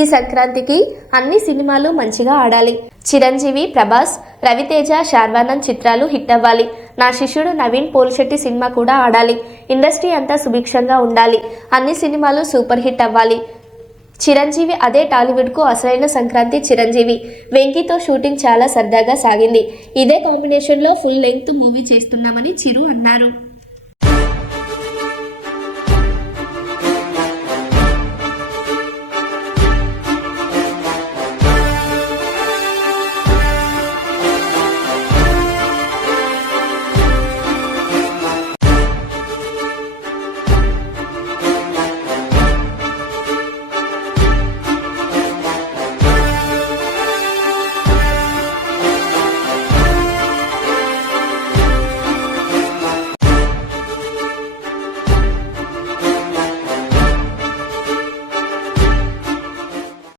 ఈ సంక్రాంతికి అన్ని సినిమాలు మంచిగా ఆడాలి. చిరంజీవి, ప్రభాస్, రవితేజ, శార్వానంద్ చిత్రాలు హిట్ అవ్వాలి. నా శిష్యుడు నవీన్ పోల్శెట్టి సినిమా కూడా ఆడాలి. ఇండస్ట్రీ అంతా సుభిక్షంగా ఉండాలి. అన్ని సినిమాలు సూపర్ హిట్ అవ్వాలి. చిరంజీవి అదే టాలీవుడ్కు అసలైన సంక్రాంతి చిరంజీవి. వెంకీతో షూటింగ్ చాలా సరదాగా సాగింది. ఇదే కాంబినేషన్లో ఫుల్ లెంగ్త్ మూవీ చేస్తున్నామని చిరు అన్నారు.